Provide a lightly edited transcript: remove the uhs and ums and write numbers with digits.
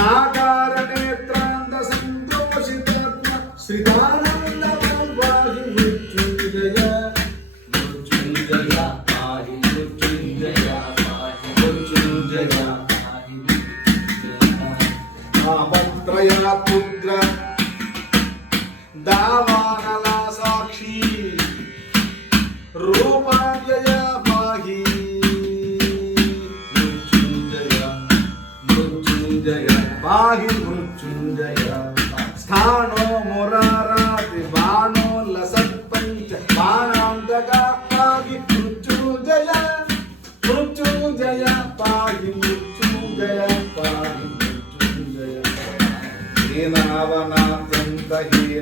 नाकार नेत्रांत संतोषितात्मा श्रितानंदमं पाहि मृत्युंजय मृत्युंजय पाहि मृत्युंजय पाहि मृत्युंजय पाहि नामत्रया पुत्र दावानला साक्षी रूपाव्यय पाहि मृत्युंजय मृत्युंजय पाहि मृत्युंजय स्थानो मुराराति बाणो लसत्पंच बाणांतका पाहि मृत्युंजय मृत्युंजय पाहि मृत्युंजय पाहि मृत्युंजय हेनावनात्यंत हेना